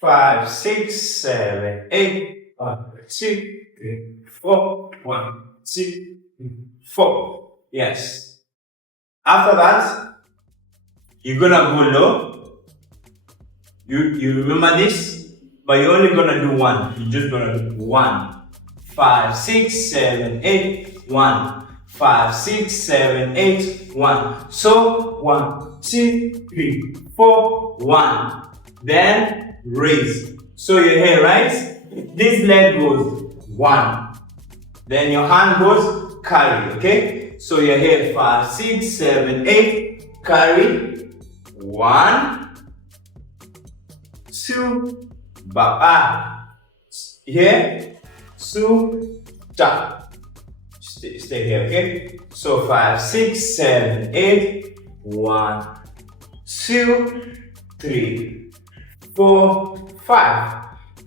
Five, six, seven, eight. 1, 2, 3, 4. 1, 2, 3, 4. Yes. After that, you're gonna go low. You remember this, but you're only gonna do one. You're just gonna do 1, 5, 6, 7, 8. 1, 5, 6, 7, 8. 1. So 1, 2, 3, 4. 1. Then raise. So you're here, right? This leg goes 1. Then your hand goes carry, okay? So you're here 5, 6, 7, 8. Carry. 1, 2, back. Here, 2, tap. Stay here, okay? So 5, 6, 7, 8. 1, 2, 3, 4, 5.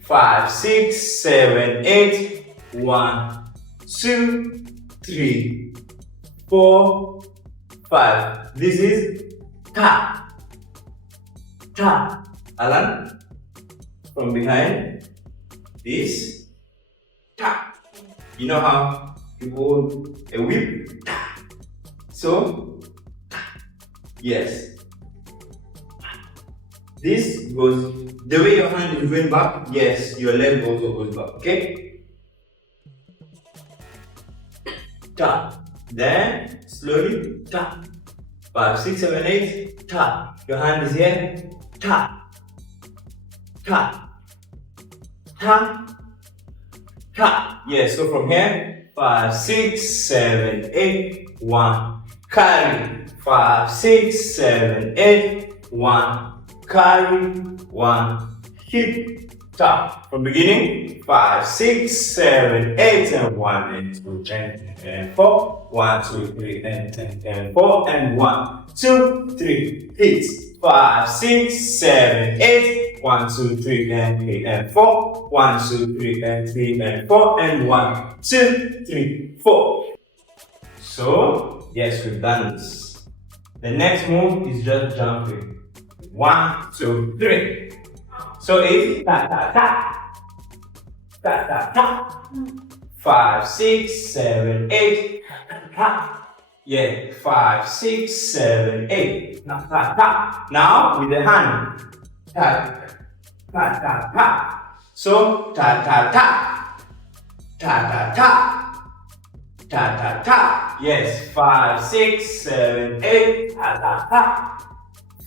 5, 6, 7, 8. 1, 2, 3, 4, 5. This is tap. Tap. Alan, from behind. This tap. You know how you hold a whip? Tap. So tap. Yes. This goes, the way your hand is going back, yes, your leg also goes back, okay? Tap. Then, slowly, tap. 5, 6, 7, 8, tap. Your hand is here, tap. Tap. Tap. Tap. Yes, so from here, 5, 6, 7, 8, 1. Carry. 5, 6, 7, 8, 1. Carry. 1. Hip. Tap. From beginning, 5, 6, 7, 8, and 1, and 2, and 4. 1, 2, 3, and 4, and 1, 2, 3. Hit. 5, 6, 7, 8. 1, 2, 3, and 3, and 4. 1, 2, 3, and 3, and 4, and 1, 2, 3, 4. So, yes, we've done this. The next move is just jumping. 1, 2, 3. So it's ta ta ta, ta ta ta. 5, 6, 7, 8. Ta. Yeah, 5, 6, 7, 8. Ta ta ta. Now with the hand. Ta ta ta ta. So ta ta ta, ta ta ta, ta ta ta. Yes, 5, 6, 7, 8. Ta ta ta.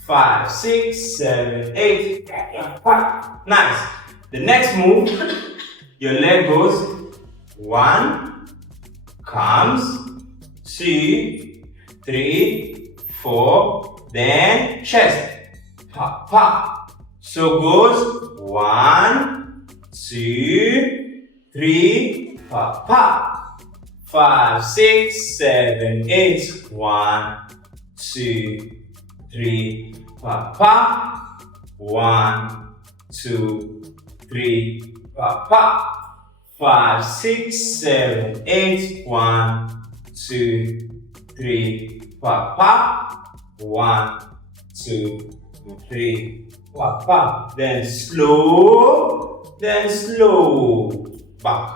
5, 6, 7, 8. Nice. The next move, your leg goes 1, comes, 2, 3, 4, then chest. Pa, pa. So goes 1, 2, 3, pa, pa. 5, 6, 7, 8. 1, 2, 3, pa, pa. 1, 2, 3, pa, pa. 5, 6, 7, 8. 1, 2, 3, pa, pa. 1, 2, 3, pa, pa. Then slow back.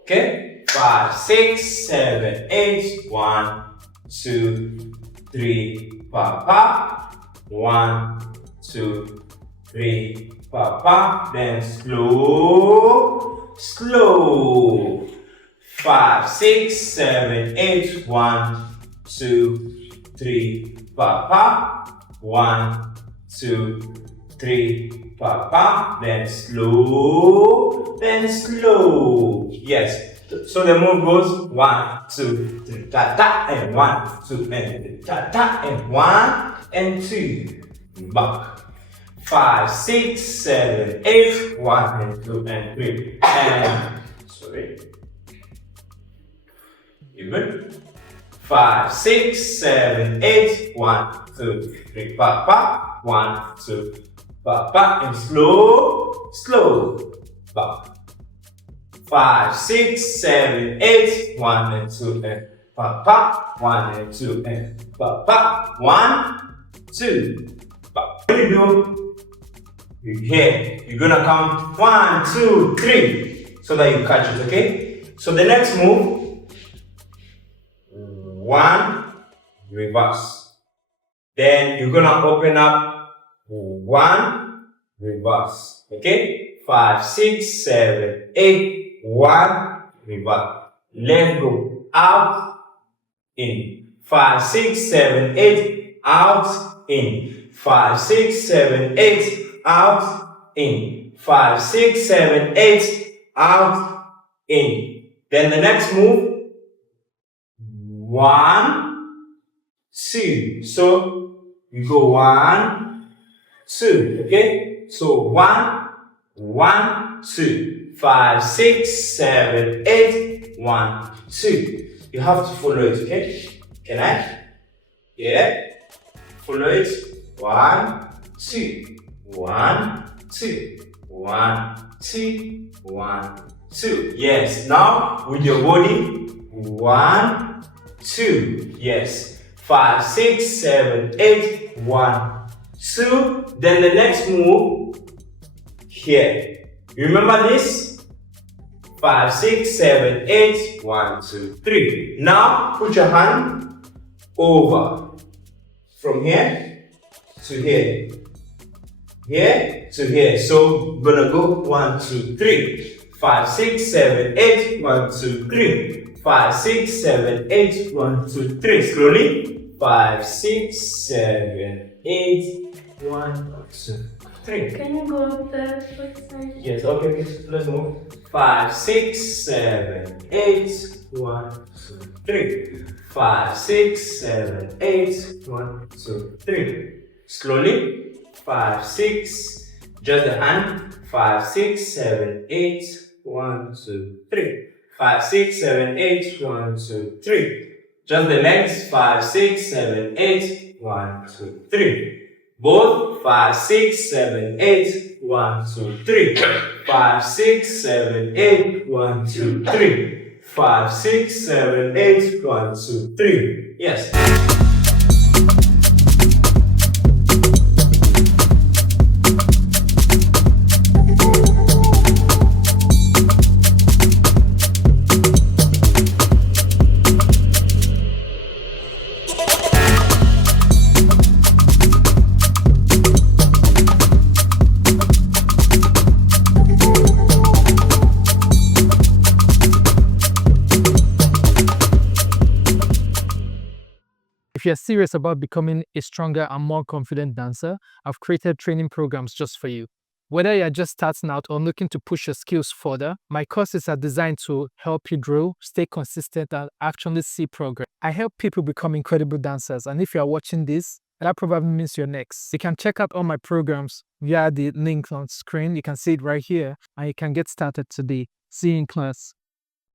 Okay? 5, 6, 7, 8. 1, 2, 3, pa, pa. 1, 2, 3, pa, pa. Then slow. 5, 6, 7, 8. 1, 2, 3, pa, pa. 1, 2, 3, pa, pa. Then slow. Yes. So the move goes 1, 2, 3, ta ta, and 1, 2, and 3, ta ta, and 1 and 2. Back. 5, 6, 7, 8. 1 and 2 and 3. And sorry. You good? 5, 6, 7, 8. 1, 2, 3. Pa pa. 1, 2. Pa pa. And slow, slow. Pa. 5, 6, 7, 8. 1 and 2 and pa pa. 1 and 2 and pa pa. 1, 2. Pa. What do you do? You're gonna count 1, 2, 3 so that you catch it, okay? So the next move, 1, reverse. Then you're gonna open up 1, reverse. Okay? 5, 6, 7, 8, 1, reverse. Let's go. Out, in. 5, 6, 7, 8, out, in. 5, 6, 7, 8, out, in. 5, 6, 7, 8, out, in. Then the next move, 1, 2. So you go 1, 2. Okay? So 1, 1, 2. 5, 6, 7, 8, 1, 2. You have to follow it, okay? Can I? Yeah. Follow it. 1, 2. 1, 2. 1, 2. 1, 2. Yes. Now with your body. 1, 2. Yes. 5, 6, 7, 8. 1, 2. Then the next move here. You remember this? 5, 6, 7, 8. 1, 2, 3. Now put your hand over from here to here. Here to here. So we're gonna go 1, 2, 3. 5, 6, 7, 8. 1, 2, 3. 5, 6, 7, 8. 1, 2, 3. Slowly. 5, 6, 7, 8. 1, 2, 3. Can you go up the foot side? Yes, okay, let's move. 5, 6, 7, 8. 1, 2, 3. 5, 6, 7, 8. 1, 2, 3. Slowly. 5, 6. Just the hand. 5, 6, 7, 8. 1, 2, 3. 5, 6, 7, 8. 1, 2, 3. Just the legs. 5, 6, 7, 8. 1, 2, 3. Both 5, 6, 7, 8, 1, 2, 3. 5, 6, 7, 8, 1, 2, 3. 5, 6, 7, 8, 1, 2, 3. Yes. If you're serious about becoming a stronger and more confident dancer, I've created training programs just for you. Whether you're just starting out or looking to push your skills further, my courses are designed to help you grow, stay consistent, and actually see progress. I help people become incredible dancers, and if you're watching this, that probably means you're next. You can check out all my programs via the link on screen. You can see it right here, and you can get started today. See you in class.